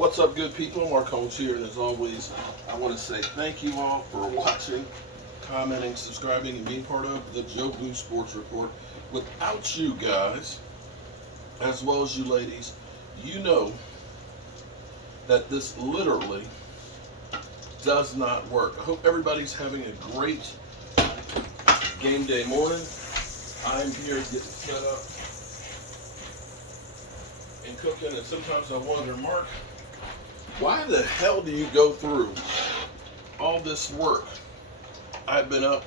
What's up, good people? Mark Holmes here, and as always, I want to say thank you all for watching, commenting, subscribing, and being part of the Joe Blue Sports Report. Without you guys, as well as you ladies, you know that this literally does not work. I hope everybody's having a great game day morning. I'm here getting set up and cooking, and sometimes I wonder, Mark, why the hell do you go through all this work? I've been up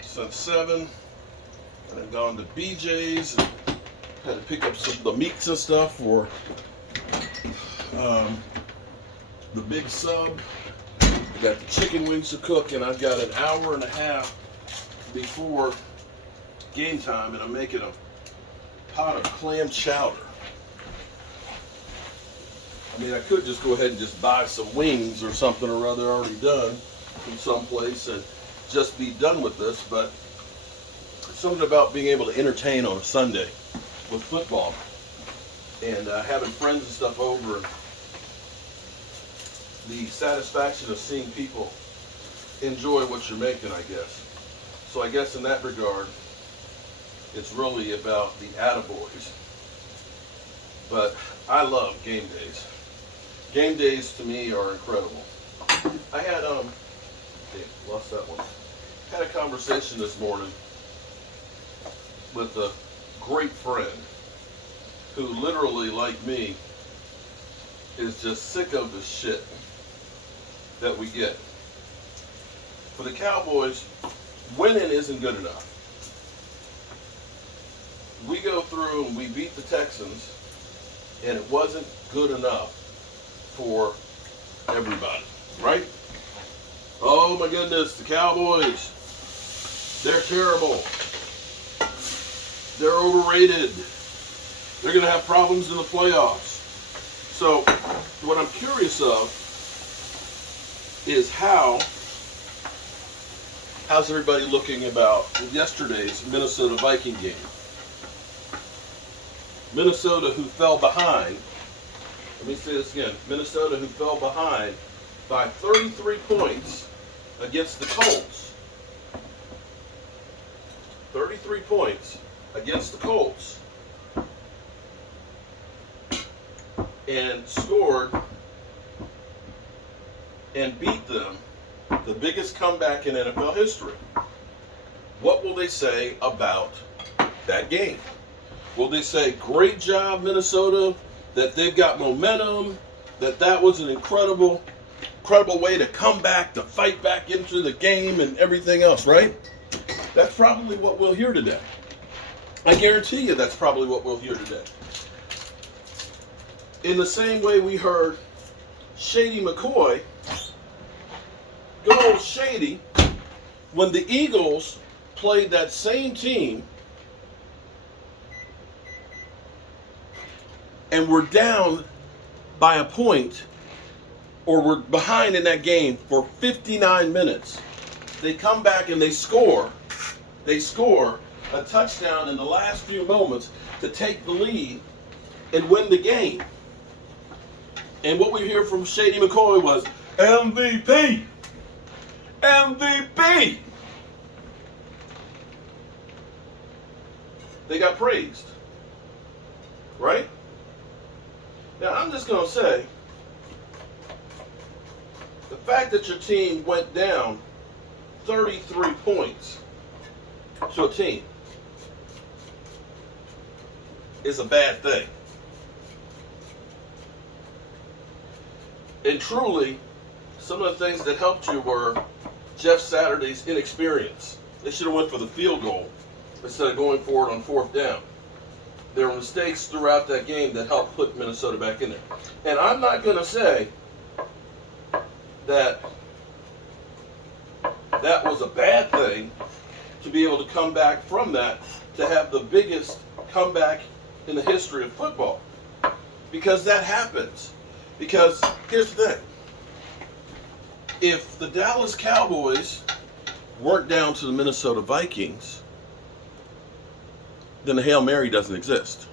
since 7 and I've gone to BJ's and had to pick up some of the meats and stuff for the big sub. I got the chicken wings to cook, and I've got an hour and a half before game time, and I'm making a pot of clam chowder. I mean, I could just go ahead and just buy some wings or something or other already done from someplace and just be done with this, but something about being able to entertain on a Sunday with football and having friends and stuff over, and the satisfaction of seeing people enjoy what you're making, I guess. So I guess in that regard, it's really about the attaboys. But I love game days. Game days to me are incredible. I had lost that one. Had a conversation this morning with a great friend who literally, like me, is just sick of the shit that we get. For the Cowboys, winning isn't good enough. We go through and we beat the Texans, and it wasn't good enough for everybody, right? Oh my goodness, the Cowboys, they're terrible. They're overrated. They're going to have problems in the playoffs. So what I'm curious of is how's everybody looking about yesterday's Minnesota Viking game? Minnesota, who fell behind, let me say this again, Minnesota, who fell behind by 33 points against the Colts. 33 points against the Colts. And scored and beat them, the biggest comeback in NFL history. What will they say about that game? Will they say, great job, Minnesota, that they've got momentum, that was an incredible way to come back, to fight back into the game and everything else, right? That's probably what we'll hear today. I guarantee you that's probably what we'll hear today. In the same way we heard Shady McCoy, good old Shady, when the Eagles played that same team and were down by a point, or were behind in that game for 59 minutes, they come back and they score a touchdown in the last few moments to take the lead and win the game. And what we hear from Shady McCoy was, MVP! MVP! They got praised. Right? Now, I'm just going to say, the fact that your team went down 33 points to a team is a bad thing. And truly, some of the things that helped you were Jeff Saturday's inexperience. They should have went for the field goal instead of going for it on 4th down. There were mistakes throughout that game that helped put Minnesota back in there. And I'm not going to say that that was a bad thing to be able to come back from that, to have the biggest comeback in the history of football. Because that happens. Because here's the thing. If the Dallas Cowboys weren't down to the Minnesota Vikings, then the Hail Mary doesn't exist.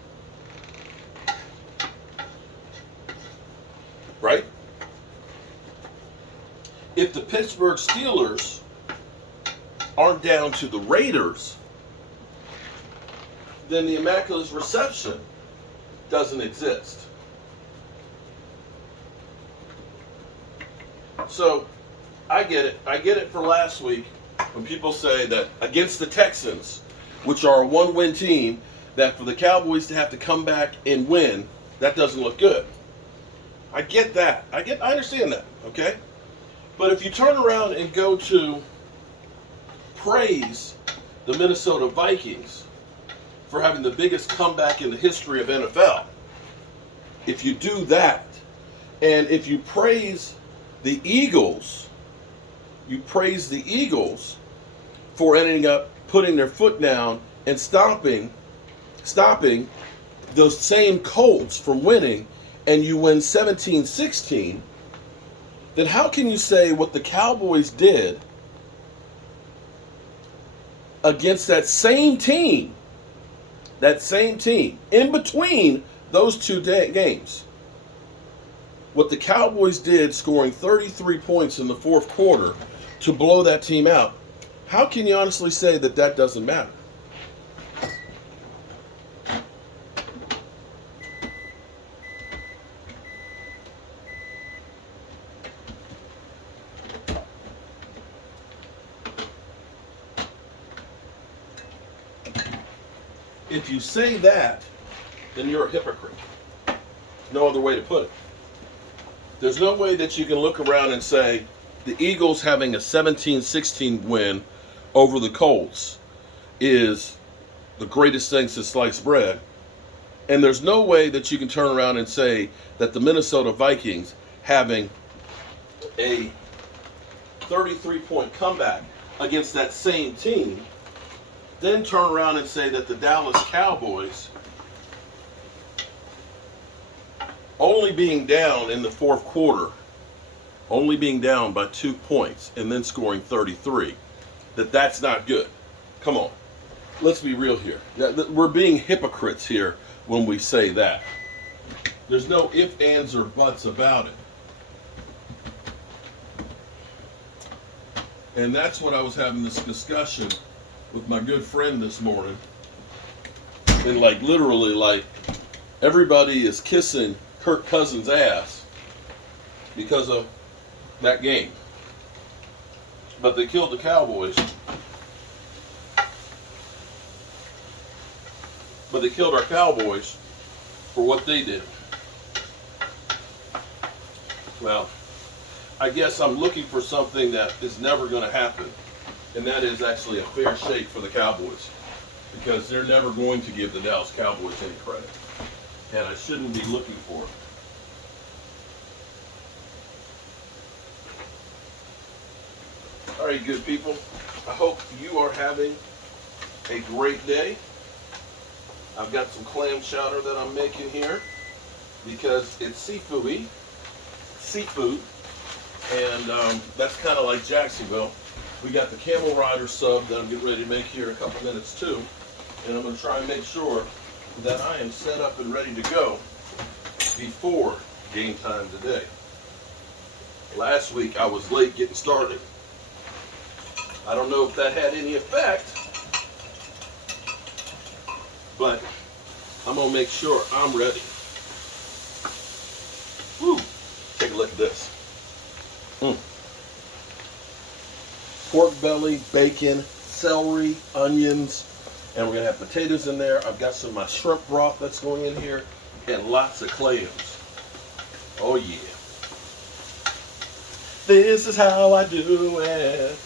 right? If the Pittsburgh Steelers aren't down to the Raiders, then the Immaculate Reception doesn't exist. So, I get it. I get it for last week when people say that against the Texans, which are a one-win team, that for the Cowboys to have to come back and win, that doesn't look good. I get that. I understand that, okay? But if you turn around and go to praise the Minnesota Vikings for having the biggest comeback in the history of NFL, if you do that, and if you praise the Eagles, for ending up putting their foot down and stopping those same Colts from winning, and you win 17-16, then how can you say what the Cowboys did against that same team, in between those two games, what the Cowboys did, scoring 33 points in the fourth quarter to blow that team out, how can you honestly say that that doesn't matter? If you say that, then you're a hypocrite. No other way to put it. There's no way that you can look around and say the Eagles having a 17-16 win over the Colts is the greatest thing since sliced bread. And there's no way that you can turn around and say that the Minnesota Vikings having a 33-point comeback against that same team, then turn around and say that the Dallas Cowboys, only being down in the fourth quarter, only being down by 2 points and then scoring 33, that's not good. Come on. Let's be real here. We're being hypocrites here when we say that. There's no ifs, ands, or buts about it. And that's what I was having this discussion with my good friend this morning. And literally, everybody is kissing Kirk Cousins' ass because of that game. But they killed the Cowboys. But they killed our Cowboys for what they did. Well, I guess I'm looking for something that is never going to happen. And that is actually a fair shake for the Cowboys. Because they're never going to give the Dallas Cowboys any credit. And I shouldn't be looking for it. All right, good people. I hope you are having a great day. I've got some clam chowder that I'm making here because it's seafood. And that's kind of like Jacksonville. We got the Camel Rider sub that I'm getting ready to make here in a couple minutes too. And I'm going to try and make sure that I am set up and ready to go before game time today. Last week I was late getting started. I don't know if that had any effect, but I'm going to make sure I'm ready. Woo! Take a look at this. Pork belly, bacon, celery, onions, and we're going to have potatoes in there. I've got some of my shrimp broth that's going in here, and lots of clams. Oh yeah. This is how I do it.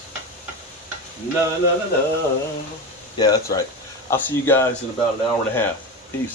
Na na na na. Yeah, that's right. I'll see you guys in about an hour and a half. Peace.